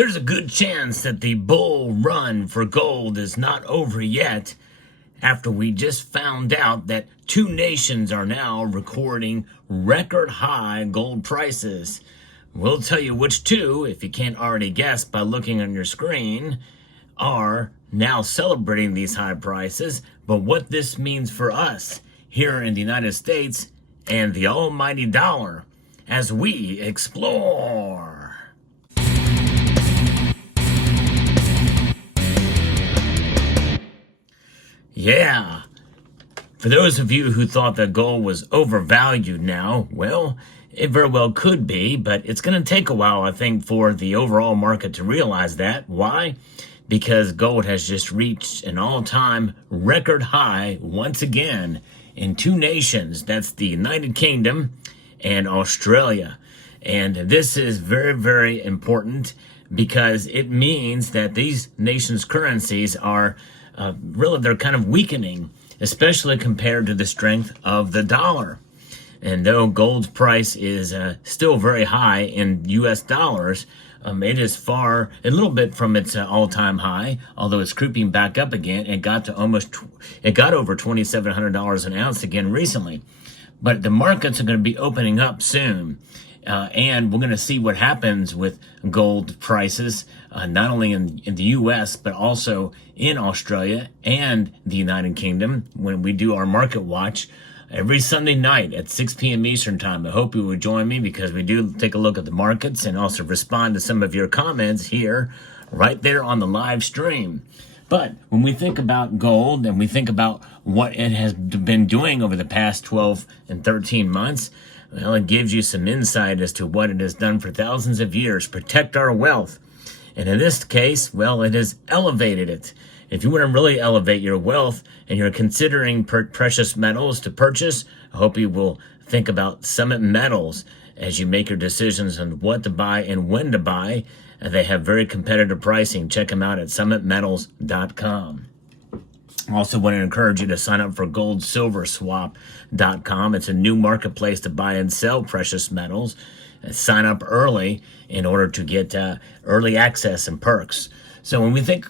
There's a good chance that the bull run for gold is not over yet, after we just found out that two nations are now recording record high gold prices. We'll tell you which two, if you can't already guess by looking on your screen, are now celebrating these high prices, but what this means for us here in the United States and the almighty dollar as we explore. Yeah, for those of you who thought that gold was overvalued now, well, it very well could be, but it's going to take a while, I think, for the overall market to realize that. Why? Because gold has just reached an all-time record high once again in two nations. That's the United Kingdom and Australia. And this is very, very important because it means that these nations' currencies are really, they're kind of weakening, especially compared to the strength of the dollar. And though gold's price is still very high in U.S. dollars, it is a little bit from its all-time high, although it's creeping back up again. It got over $2,700 an ounce again recently. But the markets are going to be opening up soon. And we're going to see what happens with gold prices, not only in the U.S., but also in Australia and the United Kingdom when we do our market watch every Sunday night at 6 p.m. Eastern Time. I hope you will join me because we do take a look at the markets and also respond to some of your comments here, right there on the live stream. But when we think about gold and we think about what it has been doing over the past 12 and 13 months, well, it gives you some insight as to what it has done for thousands of years, protect our wealth. And in this case, well, it has elevated it. If you want to really elevate your wealth and you're considering precious metals to purchase, I hope you will think about Summit Metals as you make your decisions on what to buy and when to buy. They have very competitive pricing. Check them out at summitmetals.com. I also want to encourage you to sign up for goldsilverswap.com. It's a new marketplace to buy and sell precious metals. Sign up early in order to get early access and perks. So when we think,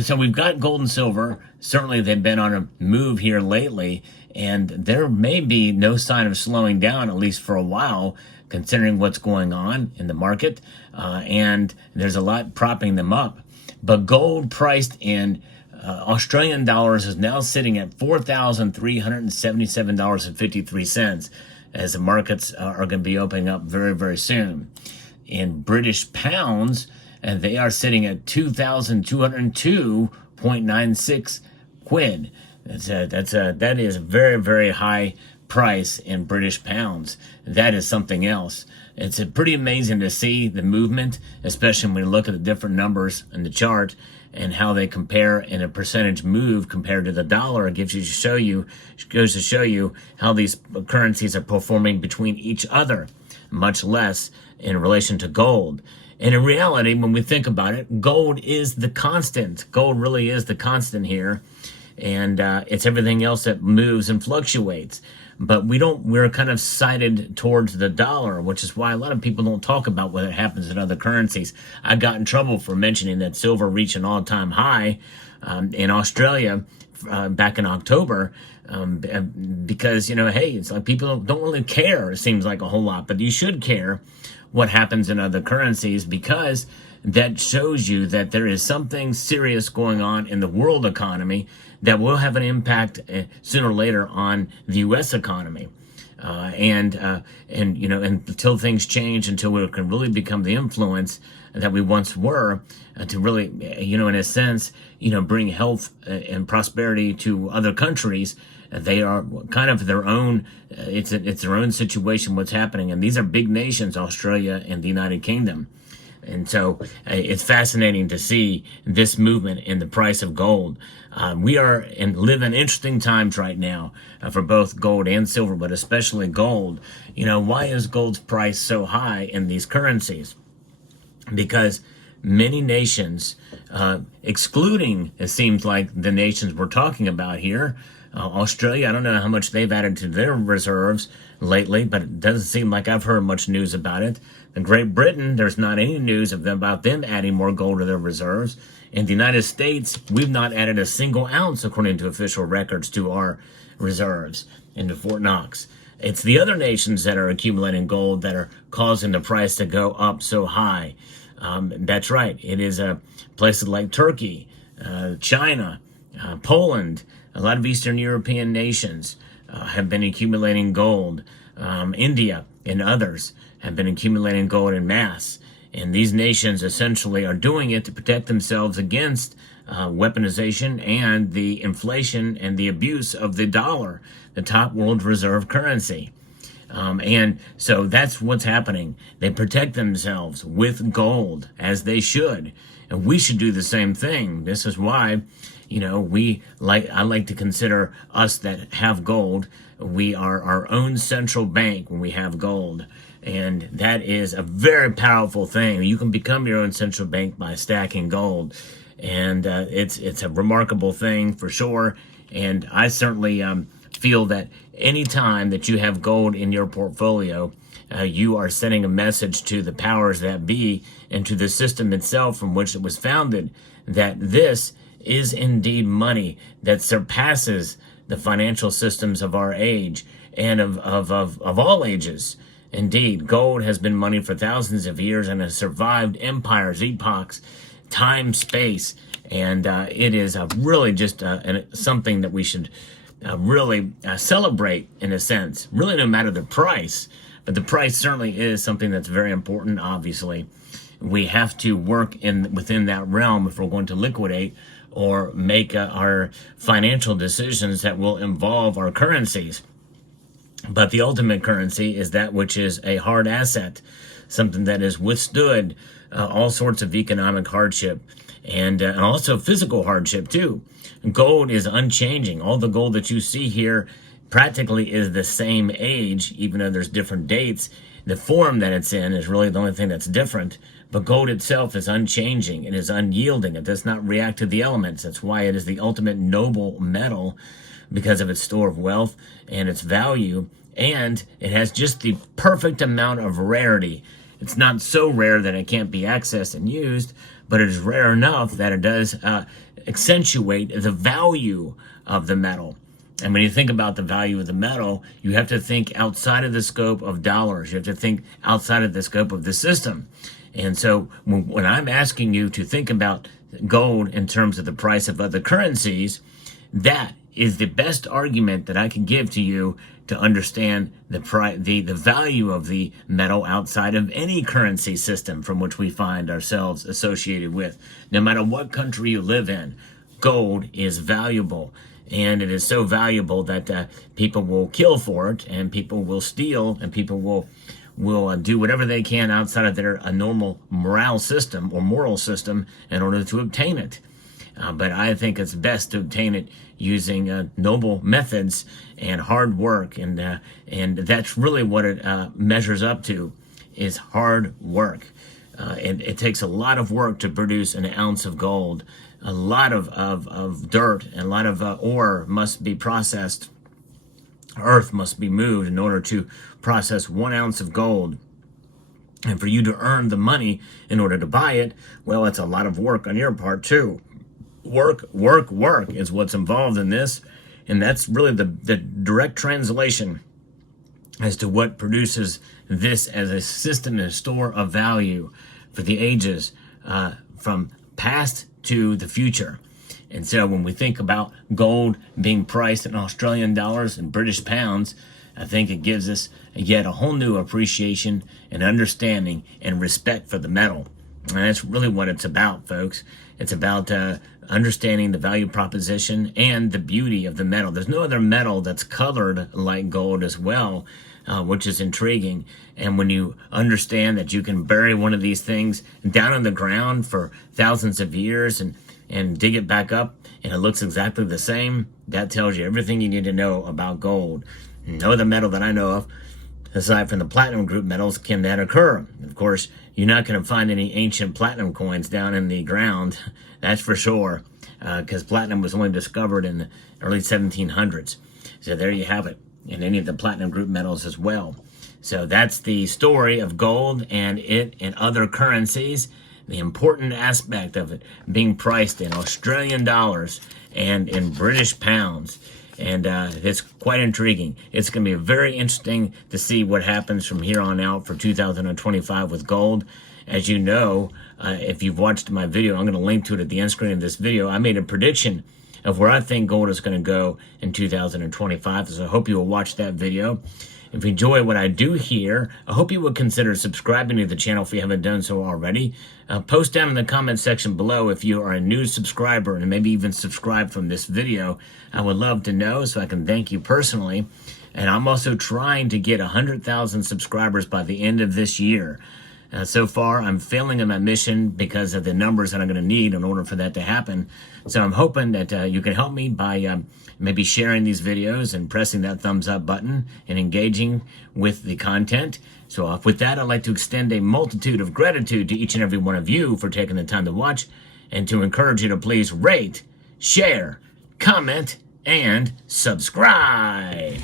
so we've got gold and silver. Certainly they've been on a move here lately, and there may be no sign of slowing down, at least for a while, considering what's going on in the market. And there's a lot propping them up. But gold priced in Australian dollars is now sitting at $4,377.53 as the markets are going to be opening up very, very soon. In British pounds, and they are sitting at 2,202.96 quid. That is a very, very high price in British pounds. That is something else. It's pretty amazing to see the movement, especially when we look at the different numbers in the chart and how they compare in a percentage move compared to the dollar. It goes to show you how these currencies are performing between each other, much less in relation to gold. And in reality, when we think about it, gold is the constant. Gold really is the constant here. And it's everything else that moves and fluctuates. But we're kind of sighted towards the dollar, which is why a lot of people don't talk about what happens in other currencies. I got in trouble for mentioning that silver reached an all-time high in Australia back in October because, hey, it's like people don't really care, it seems like a whole lot, but you should care what happens in other currencies because that shows you that there is something serious going on in the world economy that will have an impact sooner or later on the U.S. economy. And until things change, until we can really become the influence that we once were, to really, in a sense, bring health and prosperity to other countries. They are kind of their own, it's their own situation, what's happening. And these are big nations, Australia and the United Kingdom. And so it's fascinating to see this movement in the price of gold. We are living interesting times right now for both gold and silver, but especially gold. Why is gold's price so high in these currencies? Because many nations, excluding, it seems like, the nations we're talking about here. Australia, I don't know how much they've added to their reserves lately, but it doesn't seem like I've heard much news about it. In Great Britain, there's not any news of them about them adding more gold to their reserves. In the United States, we've not added a single ounce, according to official records, to our reserves into Fort Knox. It's the other nations that are accumulating gold that are causing the price to go up so high. That's right. It is places like Turkey, China, Poland, a lot of Eastern European nations have been accumulating gold. India and others have been accumulating gold in mass. And these nations essentially are doing it to protect themselves against weaponization and the inflation and the abuse of the dollar, the top world reserve currency. And so that's what's happening. They protect themselves with gold, as they should. And we should do the same thing. This is why, I like to consider us that have gold, we are our own central bank when we have gold. And that is a very powerful thing. You can become your own central bank by stacking gold. And it's a remarkable thing for sure. And I certainly feel that any time that you have gold in your portfolio, you are sending a message to the powers that be and to the system itself from which it was founded that this is indeed money that surpasses the financial systems of our age and of all ages. Indeed, gold has been money for thousands of years and has survived empires, epochs, time, space, and it is really just something that we should really celebrate in a sense, really no matter the price. But the price certainly is something that's very important, obviously. We have to work within that realm if we're going to liquidate or make our financial decisions that will involve our currencies. But the ultimate currency is that which is a hard asset, something that has withstood all sorts of economic hardship and also physical hardship too. Gold is unchanging. All the gold that you see here practically is the same age, even though there's different dates. The form that it's in is really the only thing that's different. But gold itself is unchanging. It is unyielding. It does not react to the elements. That's why it is the ultimate noble metal, because of its store of wealth and its value. And it has just the perfect amount of rarity. It's not so rare that it can't be accessed and used, but it is rare enough that it does accentuate the value of the metal. And when you think about the value of the metal, you have to think outside of the scope of dollars. You have to think outside of the scope of the system. And so when I'm asking you to think about gold in terms of the price of other currencies, that is the best argument that I can give to you to understand the value of the metal outside of any currency system from which we find ourselves associated with. No matter what country you live in, gold is valuable. And it is so valuable that people will kill for it, and people will steal, and people will do whatever they can outside of their normal moral system or moral system in order to obtain it. But I think it's best to obtain it using noble methods and hard work, and that's really what it measures up to, is hard work. It takes a lot of work to produce an ounce of gold. A lot of dirt and a lot of ore must be processed. Earth must be moved in order to process 1 ounce of gold. And for you to earn the money in order to buy it, well, it's a lot of work on your part too. Work is what's involved in this. And that's really the direct translation as to what produces this as a system and a store of value for the ages from past to the future. And so when we think about gold being priced in Australian dollars and British pounds, I think it gives us yet a whole new appreciation and understanding and respect for the metal. And that's really what it's about, folks. It's about understanding the value proposition and the beauty of the metal. There's no other metal that's colored like gold as well, which is intriguing. And when you understand that you can bury one of these things down in the ground for thousands of years and dig it back up and it looks exactly the same, that tells you everything you need to know about gold. No other metal that I know of aside from the platinum group metals, can that occur? Of course, you're not going to find any ancient platinum coins down in the ground, that's for sure, because platinum was only discovered in the early 1700s. So there you have it, and any of the platinum group metals as well. So that's the story of gold and it and other currencies, the important aspect of it being priced in Australian dollars and in British pounds. And it's quite intriguing. It's going to be very interesting to see what happens from here on out for 2025 with gold. As you know, if you've watched my video, I'm going to link to it at the end screen of this video. I made a prediction of where I think gold is going to go in 2025. So I hope you will watch that video. If you enjoy what I do here, I hope you would consider subscribing to the channel if you haven't done so already. Post down in the comment section below if you are a new subscriber and maybe even subscribe from this video. I would love to know so I can thank you personally. And I'm also trying to get 100,000 subscribers by the end of this year. So far, I'm failing in my mission because of the numbers that I'm going to need in order for that to happen. So I'm hoping that you can help me by maybe sharing these videos and pressing that thumbs up button and engaging with the content. So with that, I'd like to extend a multitude of gratitude to each and every one of you for taking the time to watch and to encourage you to please rate, share, comment, and subscribe.